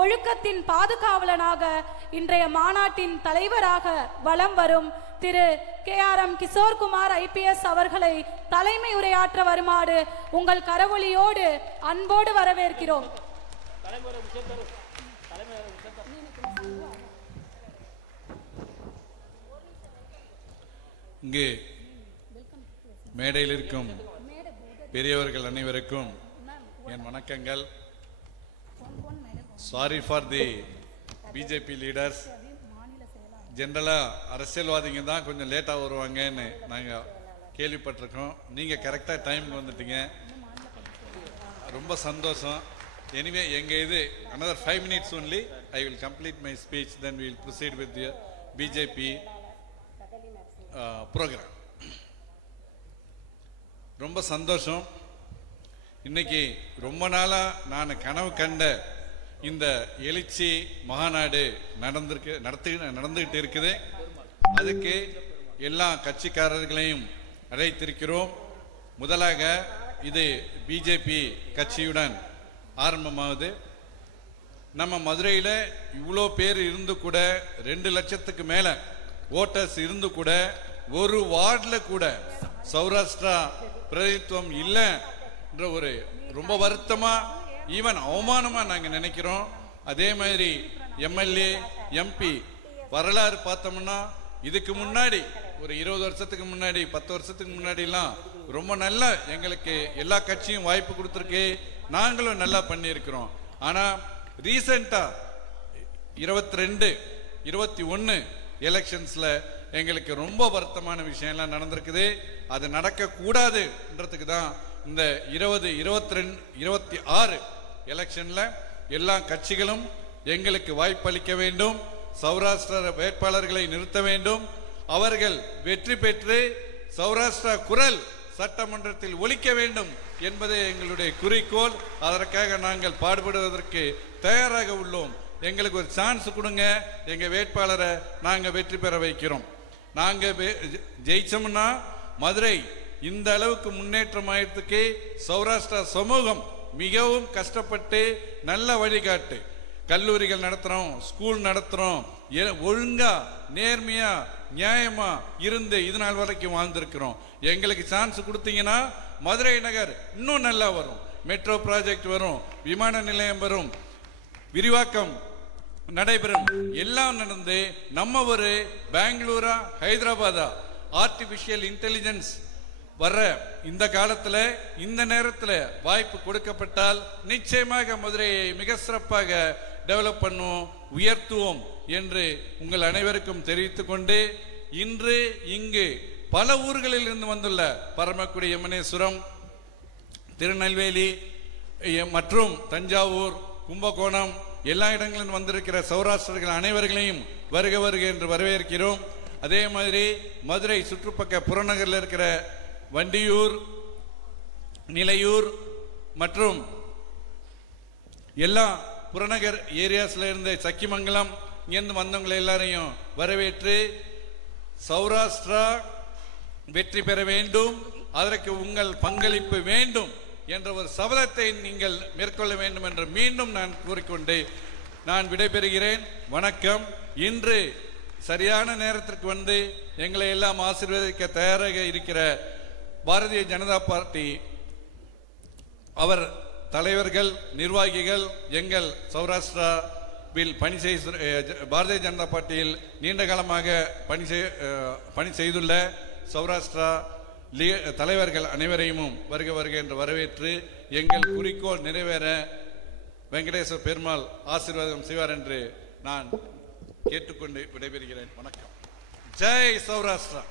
ஒழுக்கத்தின் பாதுகாவலனாக இன்றைய மாநாட்டின் தலைவராக வலம் வரும் திரு KRM கிஷோர்குமார் IPS அவர்களை தலைமை உரையாற்ற வருமாறு உங்கள் கரவொலியோடு அன்போடு வரவேற்கிறோம். இங்கே மேடையில் இருக்கும் பெரியவர்கள் அனைவருக்கும் என் வணக்கங்கள். Sorry for the BJP leaders. ஜென்ரலாக அரசியல்வாதிங்க தான் கொஞ்சம் லேட்டாக வருவாங்கன்னு நாங்கள் கேள்விப்பட்டிருக்கோம். நீங்கள் கரெக்டாக டைமுக்கு வந்துட்டீங்க, ரொம்ப சந்தோஷம். எனிவே எங்கள் இது another 5 minutes only I will complete my speech, then we will proceed with the BJP program. ரொம்ப சந்தோஷம். இன்னைக்கு ரொம்ப நாளாக நான் கனவு கண்ட இந்த எழுச்சி மகாநாடு நடந்துகிட்டு இருக்குது. அதுக்கு எல்லா கட்சிக்காரர்களையும் அழைத்திருக்கிறோம். முதலாக இது பிஜேபி கட்சியுடன் ஆரம்பமாகுது. நம்ம மதுரையில் இவ்வளோ பேர் இருந்து கூட 2 லட்சத்துக்கு மேலே ஓட்டர்ஸ் இருந்து கூட ஒரு வார்டில் கூட சௌராஷ்டிரா பிரதிநிதித்துவம் இல்லைன்ற ஒரு ரொம்ப வருத்தமாக, ஈவன் அவமானமாக நாங்கள் நினைக்கிறோம். அதே மாதிரி MLA MP வரலாறு பார்த்தோம்னா இதுக்கு முன்னாடி ஒரு 20 வருஷத்துக்கு முன்னாடி 10 வருஷத்துக்கு முன்னாடிலாம் ரொம்ப நல்லா எங்களுக்கு எல்லா கட்சியும் வாய்ப்பு கொடுத்துருக்கு, நாங்களும் நல்லா பண்ணியிருக்கிறோம். ஆனால் ரீசெண்டாக 22, 21 எலெக்ஷன்ஸில் எங்களுக்கு ரொம்ப வருத்தமான விஷயம்லாம் நடந்திருக்குது. அது நடக்கக்கூடாதுன்றதுக்கு தான் இந்த 20, 22, 26 எலெக்ஷனில் எல்லா கட்சிகளும் எங்களுக்கு வாய்ப்பளிக்க வேண்டும், சௌராஷ்டிரா வேட்பாளர்களை நிறுத்த வேண்டும், அவர்கள் வெற்றி பெற்று சௌராஷ்டிரா குரல் சட்டமன்றத்தில் ஒலிக்க வேண்டும் என்பதே எங்களுடைய குறிக்கோள். அதற்காக நாங்கள் பாடுபடுவதற்கு தயாராக உள்ளோம். எங்களுக்கு ஒரு சான்ஸ் கொடுங்க, எங்கள் வேட்பாளரை நாங்கள் வெற்றி பெற வைக்கிறோம். நாங்கள் ஜெயிச்சோம்னா மதுரை இந்த அளவுக்கு முன்னேற்றம் ஆயிரத்துக்கு சௌராஷ்டிரா சமூகம் மிகவும் கஷ்டப்பட்டு நல்ல வழிகாட்டு கல்லூரிகள் நடத்துகிறோம், ஸ்கூல் நடத்துகிறோம், ஒழுங்கா நேர்மையா நியாயமா இருந்து இது நாள் வரைக்கும் வாழ்ந்திருக்கிறோம். எங்களுக்கு சான்ஸ் கொடுத்தீங்கன்னா மதுரை நகர் இன்னும் நல்லா வரும், மெட்ரோ ப்ராஜெக்ட் வரும், விமான நிலையம் வரும், விரிவாக்கம் நடைபெறும், எல்லாம் நடந்து நம்ம ஒரு பெங்களூரா ஹைதராபாதா ஆர்டிபிஷியல் இன்டெலிஜென்ஸ் வர்ற இந்த காலத்தில் இந்த நேரத்தில் வாய்ப்பு கொடுக்கப்பட்டால் நிச்சயமாக மதுரையை மிக சிறப்பாக டெவலப் பண்ணுவோம், உயர்த்துவோம் என்று உங்கள் அனைவருக்கும் தெரிவித்துக் கொண்டு, இன்று இங்கு பல ஊர்களில் இருந்து வந்துள்ள பரமக்குடி யமுனேஸ்வரம், திருநெல்வேலி மற்றும் தஞ்சாவூர், கும்பகோணம் எல்லா இடங்களிலும் வந்திருக்கிற சௌராஷ்டிரர்கள் அனைவர்களையும் வருக வருக என்று வரவேற்கிறோம். அதே மாதிரி மதுரை சுற்றுப்பக்க புறநகரில் இருக்கிற வண்டியூர், நிலையூர் மற்றும் எல்லா புறநகர் ஏரியாஸ்ல இருந்து சக்கிமங்கலம் இங்கிருந்து வந்தவங்களை எல்லாரையும் வரவேற்று சௌராஷ்டிரா வெற்றி பெற வேண்டும், அதற்கு உங்கள் பங்களிப்பு வேண்டும் என்ற ஒரு சபதத்தை நீங்கள் மேற்கொள்ள வேண்டும் என்று மீண்டும் நான் கூறிக்கொண்டு நான் விடைபெறுகிறேன். வணக்கம். இன்று சரியான நேரத்திற்கு வந்து எங்களை எல்லாம் ஆசீர்வதிக்க தயாராக இருக்கிற பாரதிய ஜனதா பார்ட்டி அவர் தலைவர்கள், நிர்வாகிகள், எங்கள் சௌராஷ்டிராவில் பாரதிய ஜனதா பார்ட்டியில் நீண்ட காலமாக பணி செய்துள்ள சௌராஷ்டிரா தலைவர்கள் அனைவரையும் வருக வருக என்று வரவேற்று எங்கள் குறிக்கோள் நிறைவேற வெங்கடேஸ்வர பெருமாள் ஆசீர்வாதம் செய்வார் என்று நான் கேட்டுக்கொண்டு விடைபெறுகிறேன். வணக்கம். ஜெய் சௌராஷ்டிரா.